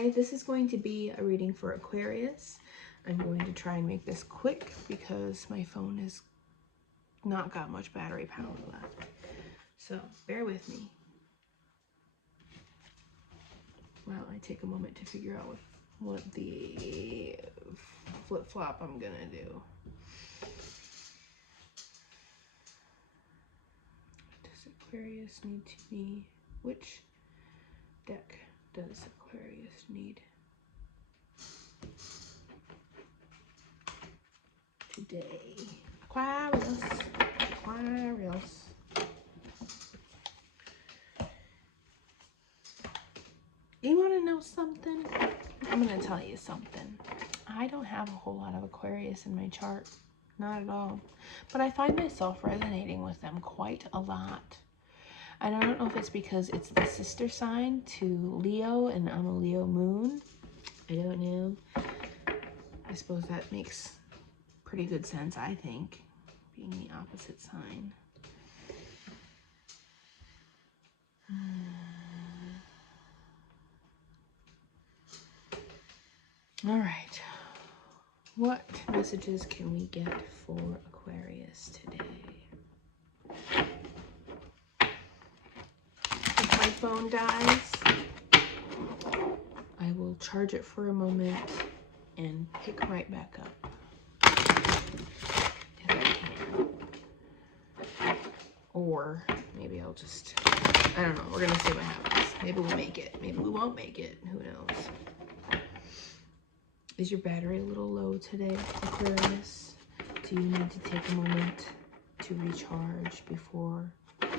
Hi, this is going to be a reading for Aquarius. I'm going to try and make this quick because my phone has not got much battery power left. So bear with me while I take a moment to figure out what the flip-flop I'm gonna do. Does Aquarius need to be? Which deck does Aquarius need today? Aquarius. You want to know something? I'm going to tell you something. I don't have a whole lot of Aquarius in my chart. Not at all. But I find myself resonating with them quite a lot. And I don't know if it's because it's the sister sign to Leo and I'm a Leo moon. I don't know. I suppose that makes pretty good sense, I think, being the opposite sign. All right. What messages can we get for Aquarius today? If my phone dies, I will charge it for a moment and pick right back up if I can. Or maybe I'll just, I don't know, we're gonna see what happens. Maybe we'll make it, maybe we won't make it, who knows. Is your battery a little low today, Aquarius? Do you need to take a moment to recharge before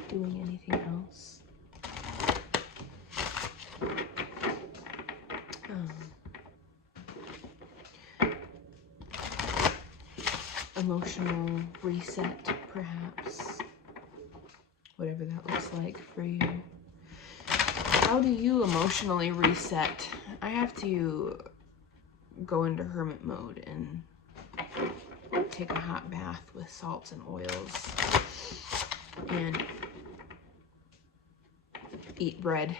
doing anything else? Emotional reset, perhaps. Whatever that looks like for you. How do you emotionally reset? I have to go into hermit mode and take a hot bath with salts and oils and eat bread.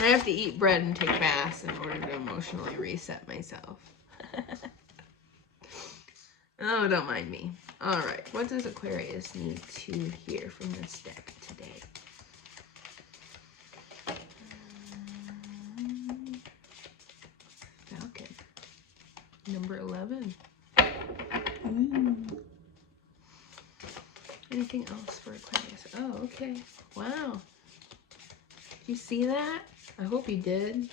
I have to eat bread and take baths in order to emotionally reset myself. Oh, don't mind me. All right, what does Aquarius need to hear from this deck today? Falcon. Number 11. Ooh. Anything else for Aquarius? Oh, okay. Wow. Did you see that? I hope you did.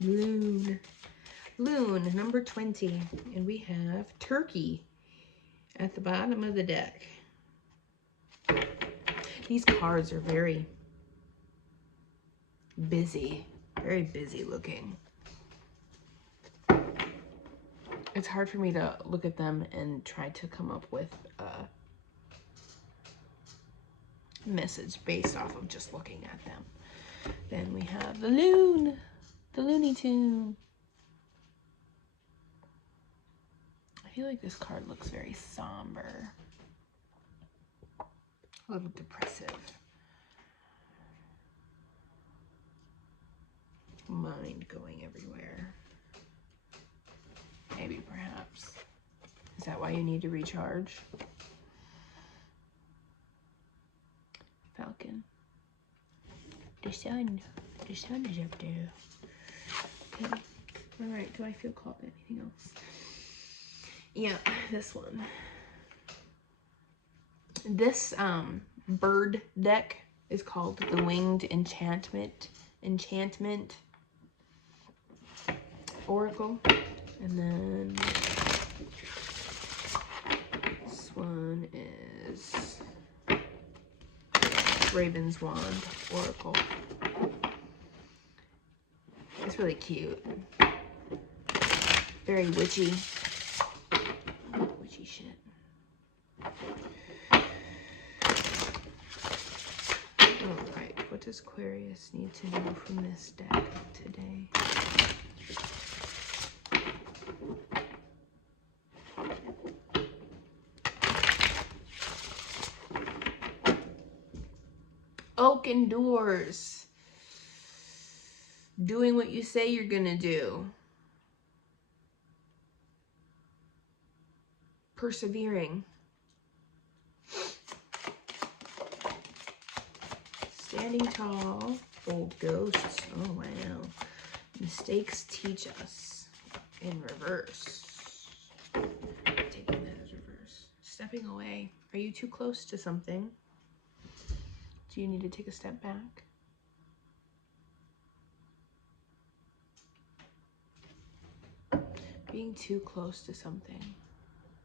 Loon. Loon, number 20. And we have Turkey at the bottom of the deck. These cards are very busy. Very busy looking. It's hard for me to look at them and try to come up with a message based off of just looking at them. Then we have the Loon, the Looney Tune. I feel like this card looks very somber, a little depressive. Mind going everywhere. Maybe, perhaps. Is that why you need to recharge? Falcon. The sun is up there. Okay. All right, do I feel called to anything else? Yeah, this one. This bird deck is called the Winged Enchantment Oracle. And then this one is Raven's Wand Oracle. It's really cute. Very witchy. Witchy shit. Alright, what does Aquarius need to know from this deck today? Oaken doors. Doing what you say you're gonna do. Persevering. Standing tall. Old ghosts. Oh, wow. Mistakes teach us. In reverse. Taking that as reverse. Stepping away. Are you too close to something? Do you need to take a step back? Being too close to something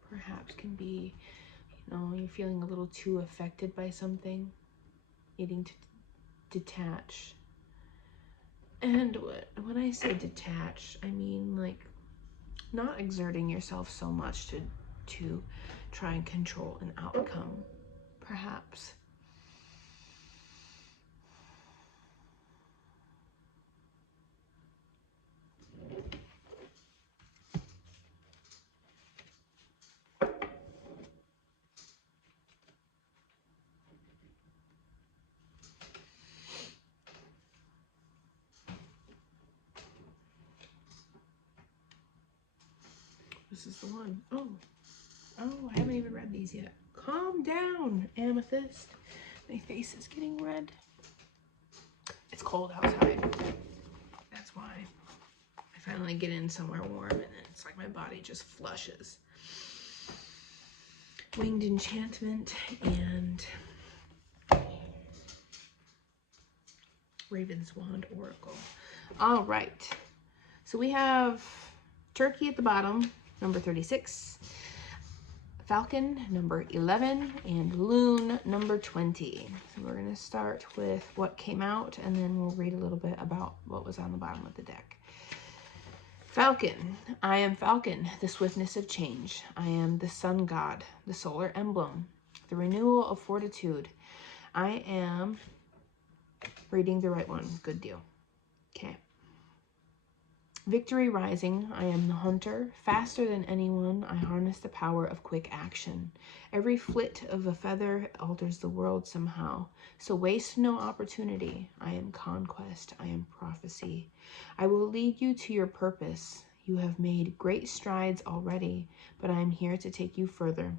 perhaps can be, you know, you're feeling a little too affected by something, needing to detach. And when I say detach, I mean like not exerting yourself so much to try and control an outcome, perhaps. This is the one. Oh, I haven't even read these yet. Calm down, Amethyst. My face is getting red. It's cold outside. That's why. I finally get in somewhere warm and then it's like my body just flushes. Winged Enchantment and Raven's Wand Oracle. All right. So we have Turkey at the bottom, number 36. Falcon, number 11, and Loon, number 20. So we're going to start with what came out, and then we'll read a little bit about what was on the bottom of the deck. Falcon. I am Falcon, the swiftness of change. I am the sun god, the solar emblem, the renewal of fortitude. I am reading the right one. Good deal. Okay. Victory rising, I am the hunter. Faster than anyone, I harness the power of quick action. Every flit of a feather alters the world somehow. So waste no opportunity. I am conquest. I am prophecy. I will lead you to your purpose. You have made great strides already, but I am here to take you further.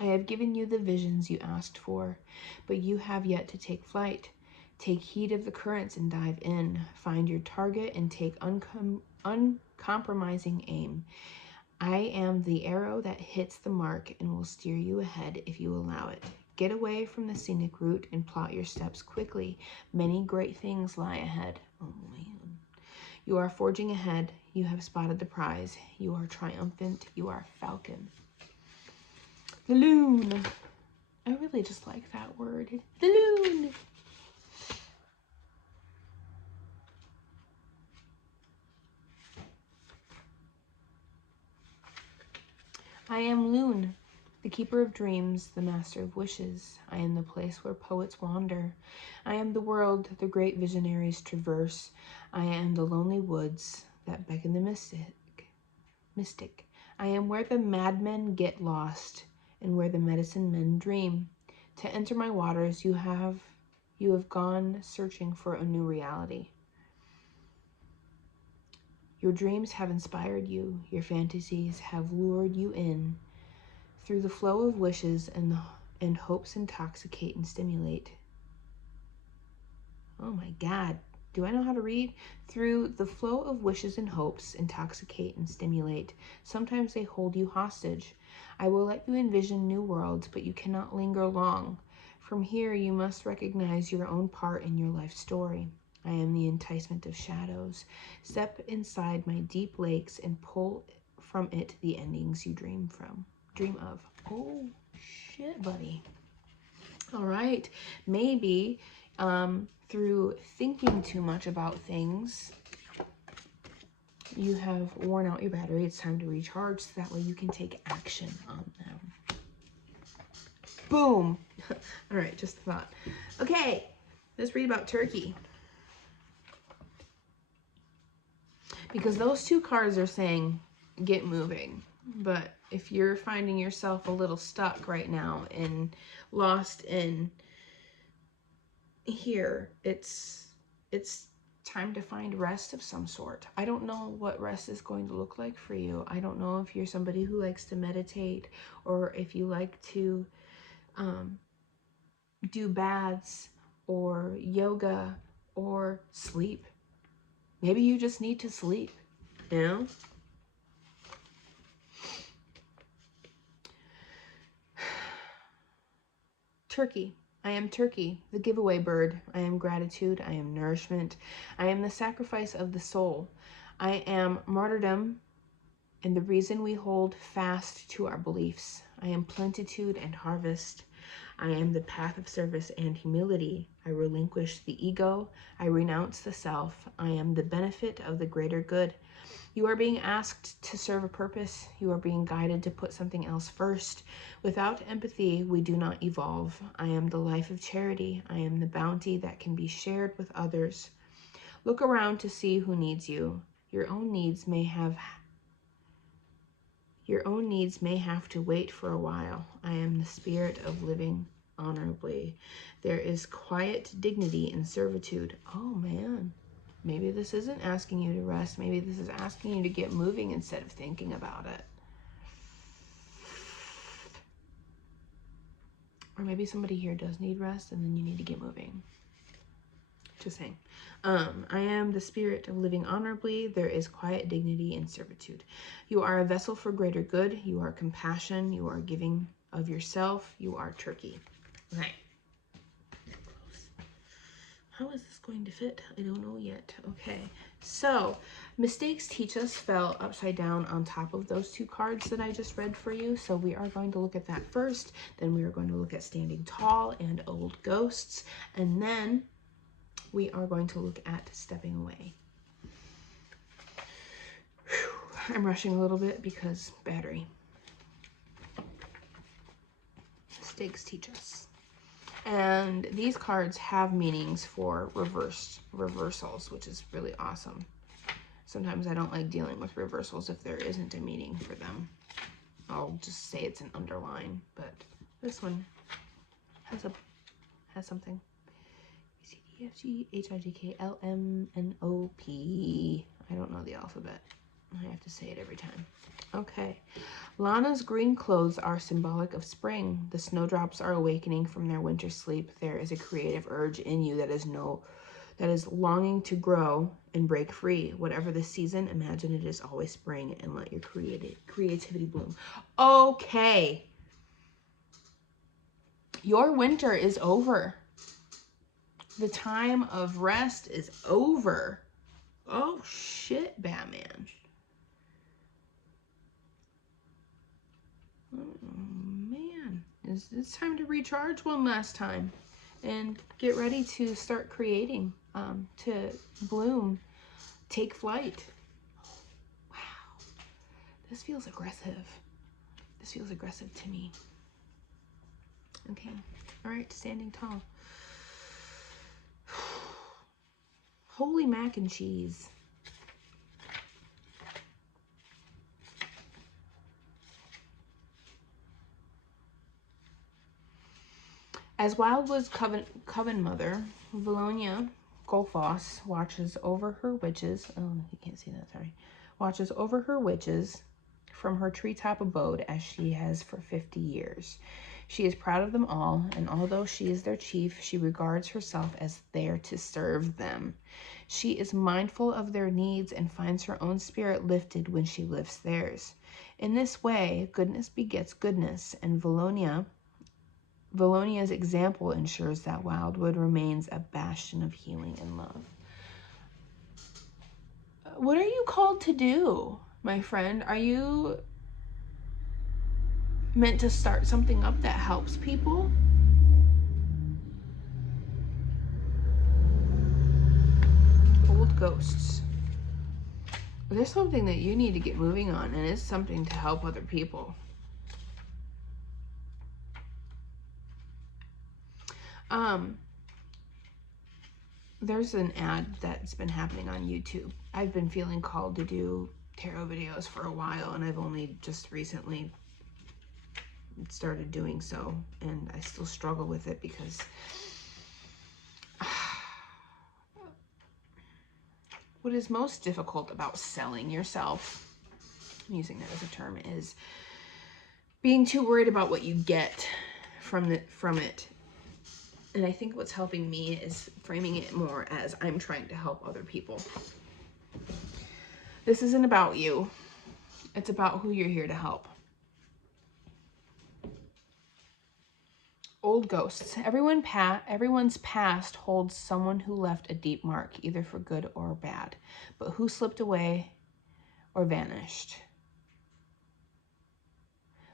I have given you the visions you asked for, but you have yet to take flight. Take heed of the currents and dive in. Find your target and take uncompromising aim. I am the arrow that hits the mark and will steer you ahead if you allow it. Get away from the scenic route and plot your steps quickly. Many great things lie ahead. Oh, man. You are forging ahead. You have spotted the prize. You are triumphant. You are Falcon. The loon. I really just like that word. The loon. I am Loon, the keeper of dreams, the master of wishes. I am the place where poets wander. I am the world the great visionaries traverse. I am the lonely woods that beckon the mystic. I am where the madmen get lost and where the medicine men dream. To enter my waters, you have gone searching for a new reality. Your dreams have inspired you. Your fantasies have lured you in. Through the flow of wishes and hopes intoxicate and stimulate. Oh my God. Do I know how to read? Through the flow of wishes and hopes intoxicate and stimulate. Sometimes they hold you hostage. I will let you envision new worlds, but you cannot linger long. From here, you must recognize your own part in your life story. I am the enticement of shadows. Step inside my deep lakes and pull from it the endings you dream of. Oh, shit, buddy. All right. Maybe through thinking too much about things, you have worn out your battery. It's time to recharge so that way you can take action on them. Boom. All right, just a thought. Okay, let's read about Turkey. Because those two cards are saying, get moving. But if you're finding yourself a little stuck right now and lost in here, it's time to find rest of some sort. I don't know what rest is going to look like for you. I don't know if you're somebody who likes to meditate, or if you like to do baths or yoga or sleep. Maybe you just need to sleep, you know? Turkey. I am turkey, the giveaway bird. I am gratitude. I am nourishment. I am the sacrifice of the soul. I am martyrdom and the reason we hold fast to our beliefs. I am plenitude and harvest. I am the path of service and humility. I relinquish the ego. I renounce the self. I am the benefit of the greater good. You are being asked to serve a purpose. You are being guided to put something else first. Without empathy, we do not evolve. I am the life of charity. I am the bounty that can be shared with others. Look around to see who needs you. Your own needs may have to wait for a while. I am the spirit of living honorably. There is quiet dignity in servitude. Oh man. Maybe this isn't asking you to rest. Maybe this is asking you to get moving instead of thinking about it. Or maybe somebody here does need rest and then you need to get moving. Just saying. I am the spirit of living honorably. There is quiet dignity in servitude. You are a vessel for greater good. You are compassion. You are giving of yourself. You are turkey. Okay. How is this going to fit? I don't know yet. Okay, so mistakes teach us fell upside down on top of those two cards that I just read for you. So we are going to look at that first. Then we are going to look at standing tall and old ghosts. And then we are going to look at stepping away. Whew, I'm rushing a little bit because battery. Mistakes teach us. And these cards have meanings for reversals, which is really awesome. Sometimes I don't like dealing with reversals if there isn't a meaning for them. I'll just say it's an underline, but this one has something. B, C, D, F, G, H, I, J, K, L, M, N, O, P. I don't know the alphabet. I have to say it every time. Okay. Lana's green clothes are symbolic of spring. The snowdrops are awakening from their winter sleep. There is a creative urge in you that is longing to grow and break free. Whatever the season, imagine it is always spring and let your creativity bloom. Okay. Your winter is over. The time of rest is over. Oh shit, Batman. Oh man, it's time to recharge one last time and get ready to start creating, to bloom, take flight. Wow, this feels aggressive. This feels aggressive to me. Okay, all right, standing tall. Holy mac and cheese. As Wildwood's coven mother, Valonia Golfoss watches over her witches. Oh, you can't see that, sorry. Watches over her witches from her treetop abode as she has for 50 years. She is proud of them all, and although she is their chief, she regards herself as there to serve them. She is mindful of their needs and finds her own spirit lifted when she lifts theirs. In this way, goodness begets goodness, and Valonia's example ensures that Wildwood remains a bastion of healing and love. What are you called to do, my friend? Are you meant to start something up that helps people? Old ghosts. There's something that you need to get moving on, and it's something to help other people. There's an ad that's been happening on YouTube. I've been feeling called to do tarot videos for a while, and I've only just recently started doing so, and I still struggle with it because What is most difficult about selling yourself, I'm using that as a term, is being too worried about what you get from it. And I think what's helping me is framing it more as I'm trying to help other people. This isn't about you. It's about who you're here to help. Old ghosts. Everyone's past holds someone who left a deep mark, either for good or bad, but who slipped away or vanished.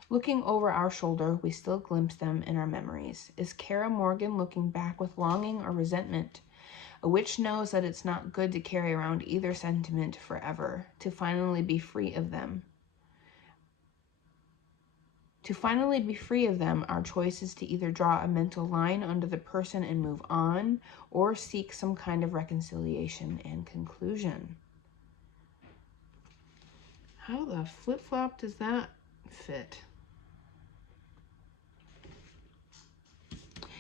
Looking over our shoulder, we still glimpse them in our memories. Is Kara Morgan looking back with longing or resentment? A witch knows that it's not good to carry around either sentiment forever, to finally be free of them. To finally be free of them, our choice is to either draw a mental line under the person and move on, or seek some kind of reconciliation and conclusion. How the flip-flop does that fit?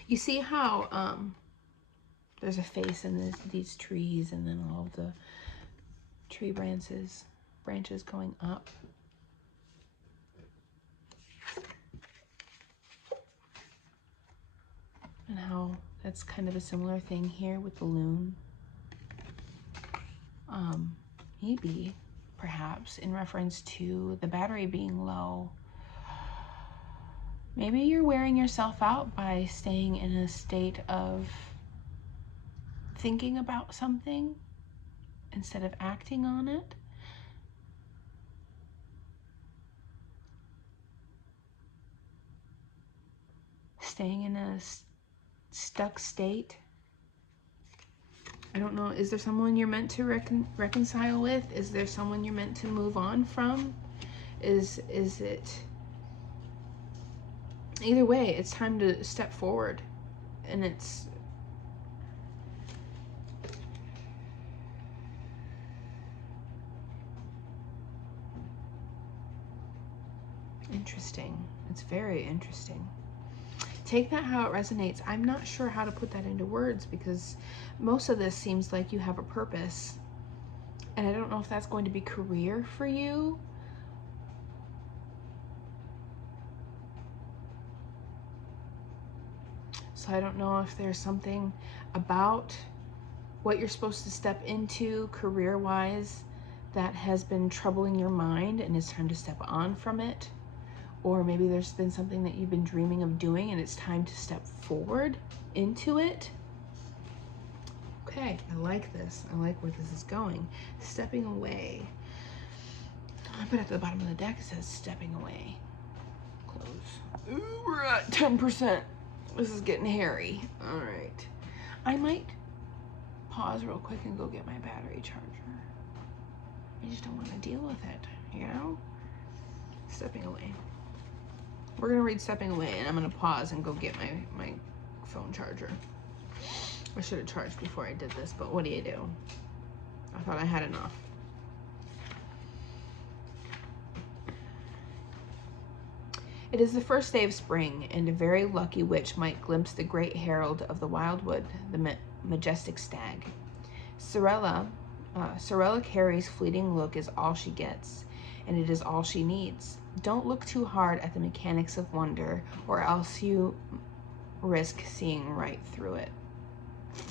You see how there's a face in these trees, and then all of the tree branches going up. And how that's kind of a similar thing here with the loon. Maybe, perhaps, in reference to the battery being low. Maybe you're wearing yourself out by staying in a state of thinking about something instead of acting on it. Staying in a stuck state. I don't know, is there someone you're meant to reconcile with? Is there someone you're meant to move on from? Is it... Either way, it's time to step forward. And it's... interesting. It's very interesting. Take that how it resonates. I'm not sure how to put that into words, because most of this seems like you have a purpose. And I don't know if that's going to be career for you. So I don't know if there's something about what you're supposed to step into career-wise that has been troubling your mind and it's time to step on from it. Or maybe there's been something that you've been dreaming of doing and it's time to step forward into it. Okay, I like this. I like where this is going. Stepping away. But at the bottom of the deck it says stepping away. Close. Ooh, we're at 10%. This is getting hairy. All right. I might pause real quick and go get my battery charger. I just don't want to deal with it, you know? Stepping away. We're going to read Stepping Away, and I'm going to pause and go get my phone charger. I should have charged before I did this, but what do you do? I thought I had enough. It is the first day of spring, and a very lucky witch might glimpse the great herald of the wildwood, the majestic stag. Sorella Carey's fleeting look is all she gets, and it is all she needs. Don't look too hard at the mechanics of wonder, or else you risk seeing right through it.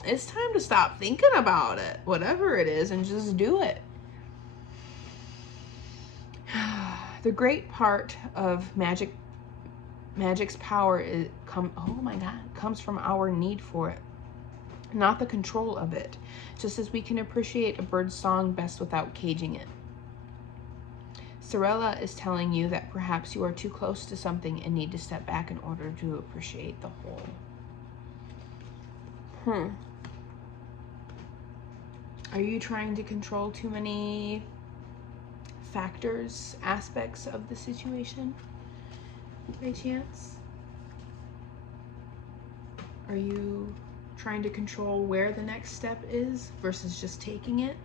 It's time to stop thinking about it, whatever it is, and just do it. The great part of magic's power comes from our need for it, not the control of it, just as we can appreciate a bird's song best without caging it. Sorella is telling you that perhaps you are too close to something and need to step back in order to appreciate the whole. Are you trying to control too many factors, aspects of the situation, by chance? Are you trying to control where the next step is versus just taking it?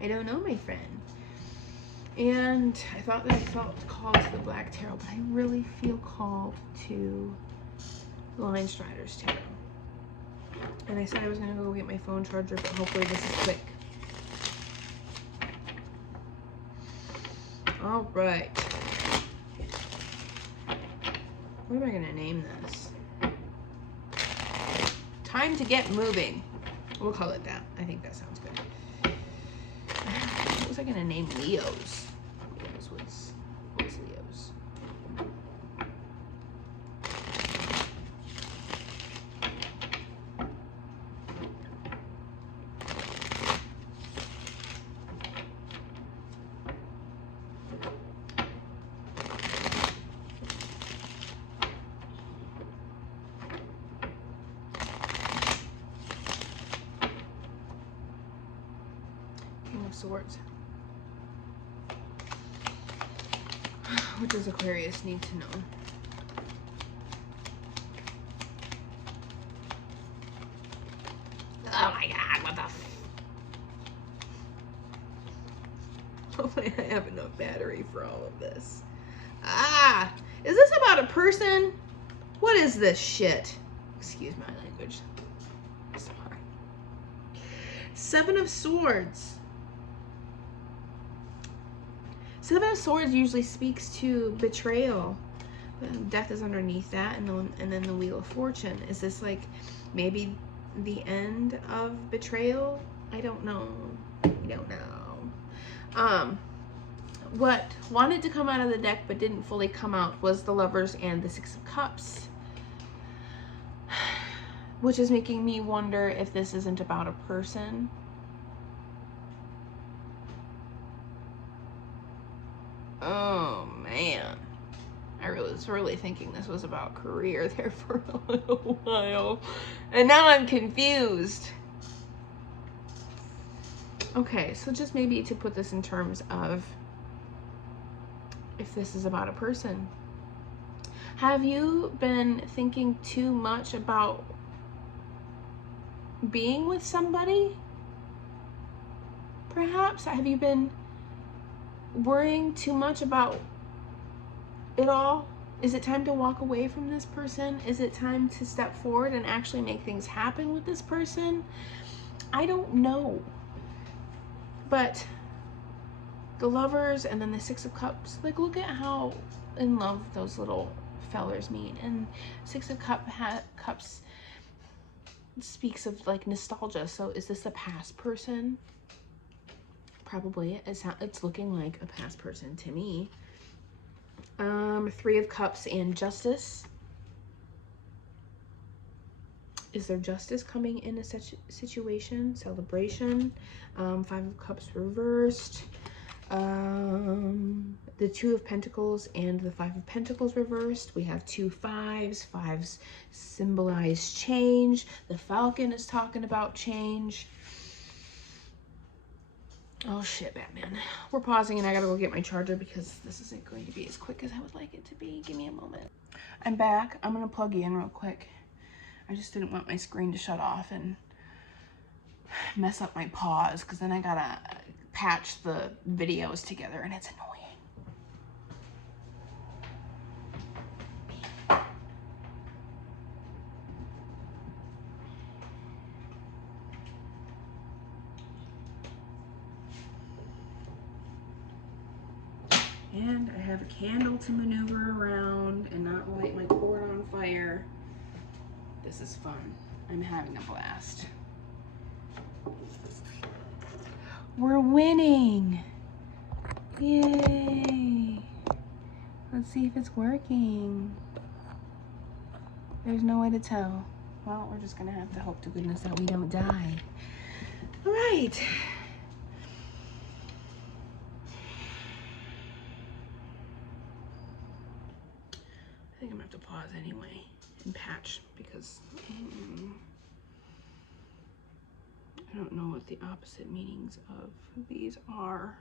I don't know, my friend. And I thought that I felt called to the Black Tarot, but I really feel called to the Line Strider's Tarot. And I said I was gonna go get my phone charger, but hopefully this is quick. All right. What am I gonna name this? Time to get moving. We'll call it that. I think that sounds good. What was I gonna name Leo's? What's Leo's? King of Swords. What does Aquarius need to know? Oh my god, what the hopefully I have enough battery for all of this. Ah! Is this about a person? What is this shit? Excuse my language. Sorry. Seven of Swords. Seven of Swords usually speaks to betrayal. Death is underneath that, and then the Wheel of Fortune. Is this like maybe the end of betrayal? I don't know. I don't know. What wanted to come out of the deck but didn't fully come out was the Lovers and the Six of Cups, which is making me wonder if this isn't about a person. Oh man, I was really thinking this was about career there for a little while, and now I'm confused. Okay, so just maybe to put this in terms of if this is about a person. Have you been thinking too much about being with somebody? Perhaps? Have you been worrying too much about it all? Is it time to walk away from this person? Is it time to step forward and actually make things happen with this person? I don't know. But the Lovers and then the Six of Cups, like look at how in love those little fellers meet. And Six of Cups speaks of like nostalgia. So is this a past person? Probably. It's looking like a past person to me. Three of Cups and Justice. Is there justice coming in a situation? Celebration. Five of Cups reversed. The Two of Pentacles and the Five of Pentacles reversed. We have two fives. Fives symbolize change. The Falcon is talking about change. Oh shit, Batman. We're pausing and I gotta go get my charger because this isn't going to be as quick as I would like it to be. Give me a moment. I'm back. I'm gonna plug you in real quick. I just didn't want my screen to shut off and mess up my pause because then I gotta patch the videos together and it's annoying. And I have a candle to maneuver around and not light my cord on fire. This is fun. I'm having a blast. We're winning. Yay. Let's see if it's working. There's no way to tell. Well, we're just gonna have to hope to goodness that we don't die. All right. I think I'm gonna have to pause anyway and patch because I don't know what the opposite meanings of these are.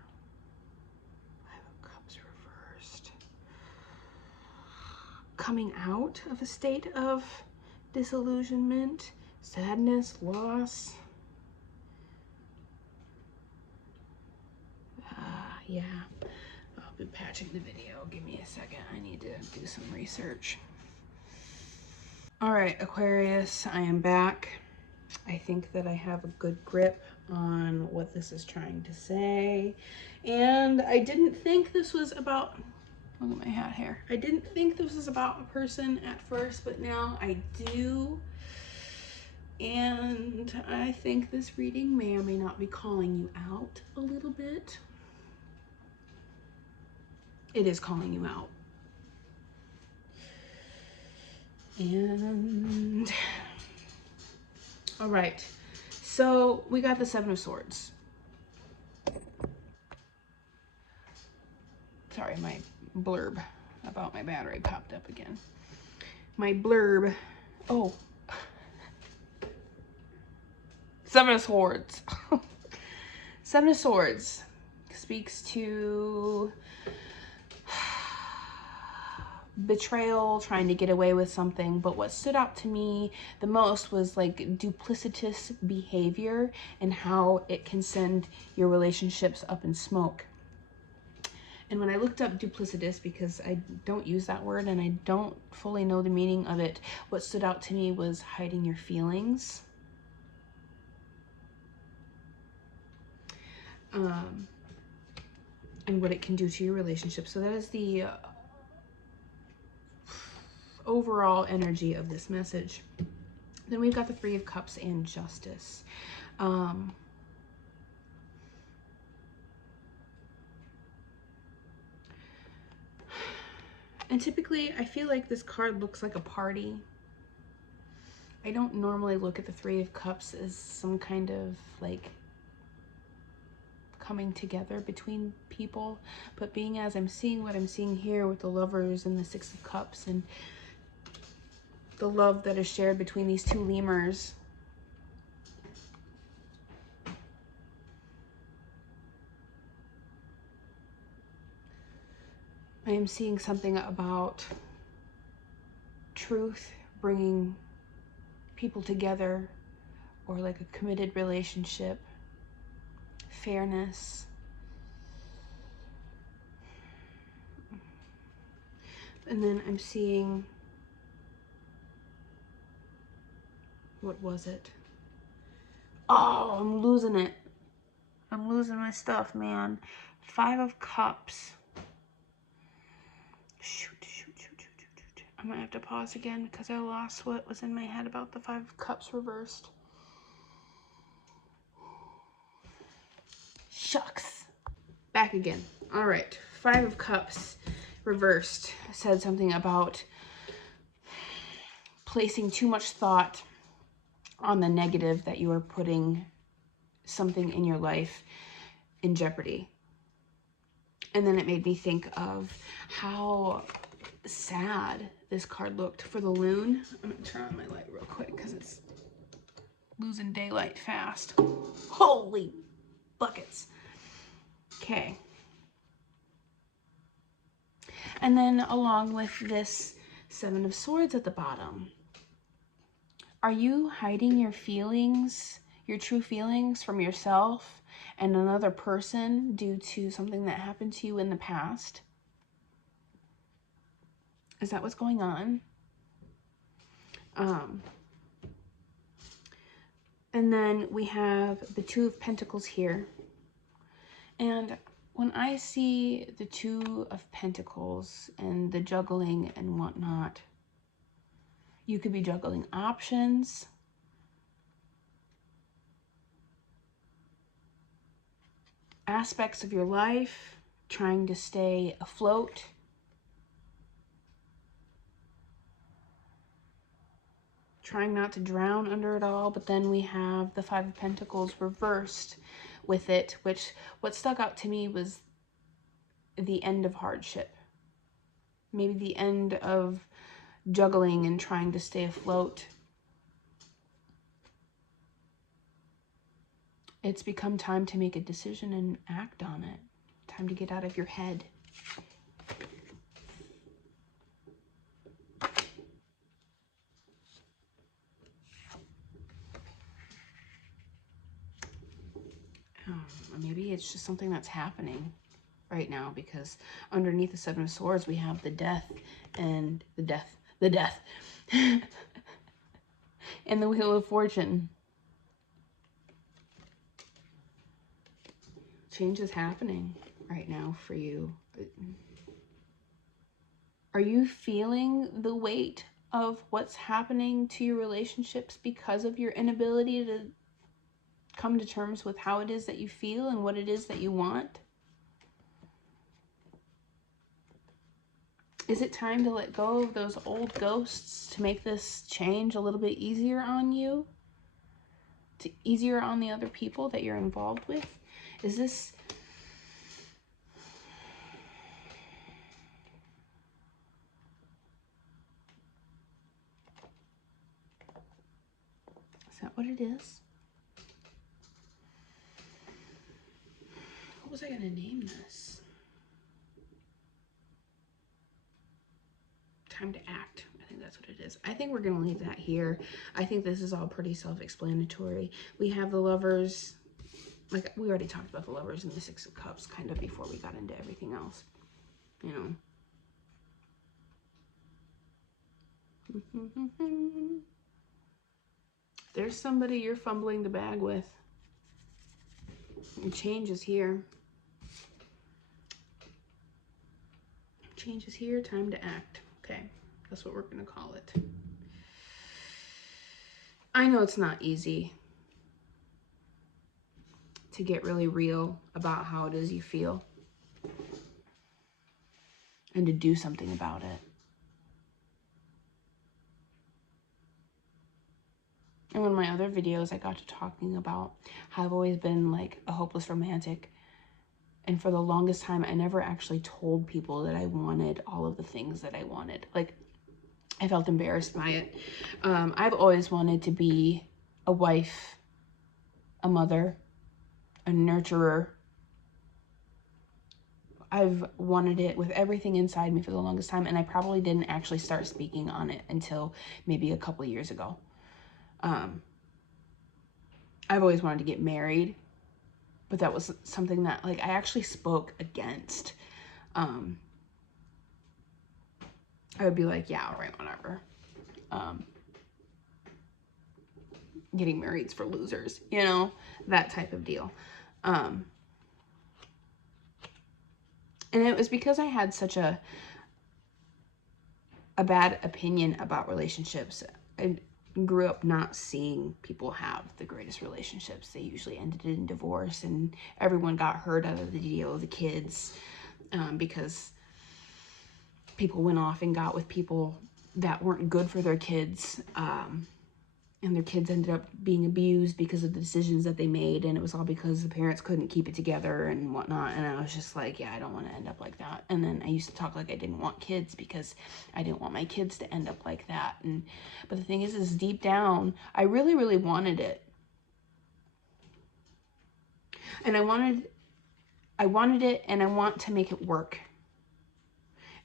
Five of Cups reversed. Coming out of a state of disillusionment, sadness, loss. Yeah. I'll be patching the video. Give me a second. I need to do some research. All right, Aquarius, I am back. I think that I have a good grip on what this is trying to say. And I didn't think this was about, look at my hat hair. I didn't think this was about a person at first, but now I do. And I think this reading may or may not be calling you out a little bit. It is calling you out. And all right, so we got the Seven of Swords. Sorry, my blurb about my battery popped up again. My blurb, oh, Seven of Swords. Seven of Swords speaks to betrayal, trying to get away with something, but what stood out to me the most was like duplicitous behavior and how it can send your relationships up in smoke. And when I looked up duplicitous, because I don't use that word and I don't fully know the meaning of it, what stood out to me was hiding your feelings. And what it can do to your relationship. So that is the overall energy of this message. Then we've got the Three of Cups and Justice. And typically I feel like this card looks like a party. I don't normally look at the Three of Cups as some kind of like coming together between people, but being as I'm seeing what I'm seeing here with the Lovers and the Six of Cups and the love that is shared between these two lemurs, I am seeing something about truth bringing people together, or like a committed relationship, fairness. And then I'm seeing, what was it? Oh, I'm losing it. I'm losing my stuff, man. Five of Cups. Shoot. I might have to pause again because I lost what was in my head about the Five of Cups reversed. Shucks. Back again. All right. Five of Cups reversed said something about placing too much thought on the negative, that you are putting something in your life in jeopardy. And then it made me think of how sad this card looked for the loon. I'm gonna turn on my light real quick because it's losing daylight fast. Holy buckets. Okay. And then along with this Seven of Swords at the bottom, are you hiding your feelings, your true feelings, from yourself and another person due to something that happened to you in the past? Is that what's going on? And then we have the Two of Pentacles here. And when I see the Two of Pentacles and the juggling and whatnot, you could be juggling options. Aspects of your life, trying to stay afloat. Trying not to drown under it all. But then we have the Five of Pentacles reversed with it, which what stuck out to me was the end of hardship. Maybe the end of juggling and trying to stay afloat. It's become time to make a decision and act on it. Time to get out of your head. Maybe it's just something that's happening right now, because underneath the Seven of Swords we have the Death and the Death and the Wheel of Fortune. Change is happening right now for you. Are you feeling the weight of what's happening to your relationships because of your inability to come to terms with how it is that you feel and what it is that you want? Is it time to let go of those old ghosts to make this change a little bit easier on you? Easier on the other people that you're involved with? Is this... Is that what it is? What was I going to name this? Time to act. I think that's what it is. I think we're going to leave that here. I think this is all pretty self-explanatory. We have the Lovers. Like, we already talked about the Lovers and the Six of Cups kind of before we got into everything else. You know. There's somebody you're fumbling the bag with. And change is here. Change is here. Time to act. Okay. That's what we're going to call it. I know it's not easy to get really real about how it is you feel and to do something about it. In one of my other videos, I got to talking about how I've always been like a hopeless romantic. And for the longest time, I never actually told people that I wanted all of the things that I wanted. Like, I felt embarrassed by it. I've always wanted to be a wife, a mother, a nurturer. I've wanted it with everything inside me for the longest time, and I probably didn't actually start speaking on it until maybe a couple years ago. I've always wanted to get married, but that was something that, like, I actually spoke against. I would be like, yeah, all right, whatever. Getting married's for losers, you know, that type of deal. And it was because I had such a bad opinion about relationships. I grew up not seeing people have the greatest relationships. They usually ended in divorce, and everyone got hurt out of the deal, the kids, because people went off and got with people that weren't good for their kids, and their kids ended up being abused because of the decisions that they made, and it was all because the parents couldn't keep it together and whatnot. And I was just like, yeah, I don't want to end up like that. And then I used to talk like I didn't want kids because I didn't want my kids to end up like that. But the thing is deep down, I really, really wanted it. And I wanted it, and I want to make it work.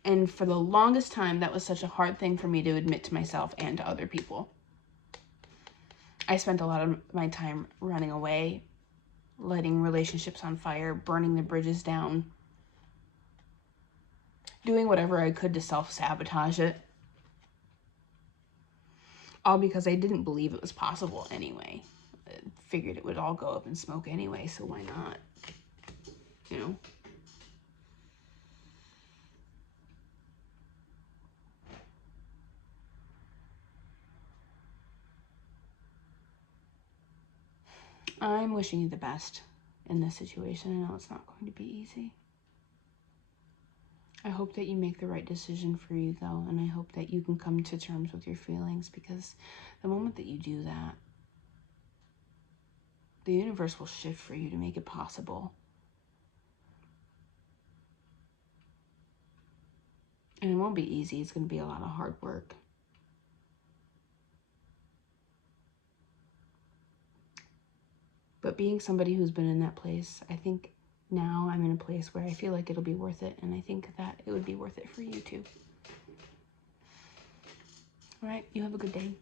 And for the longest time, that was such a hard thing for me to admit to myself and to other people. I spent a lot of my time running away, lighting relationships on fire, burning the bridges down, doing whatever I could to self-sabotage it. All because I didn't believe it was possible anyway. I figured it would all go up in smoke anyway, so why not? You know? I'm wishing you the best in this situation. I know it's not going to be easy. I hope that you make the right decision for you, though, and I hope that you can come to terms with your feelings, because the moment that you do that, the universe will shift for you to make it possible. And it won't be easy. It's going to be a lot of hard work. But being somebody who's been in that place, I think now I'm in a place where I feel like it'll be worth it. And I think that it would be worth it for you too. All right, you have a good day.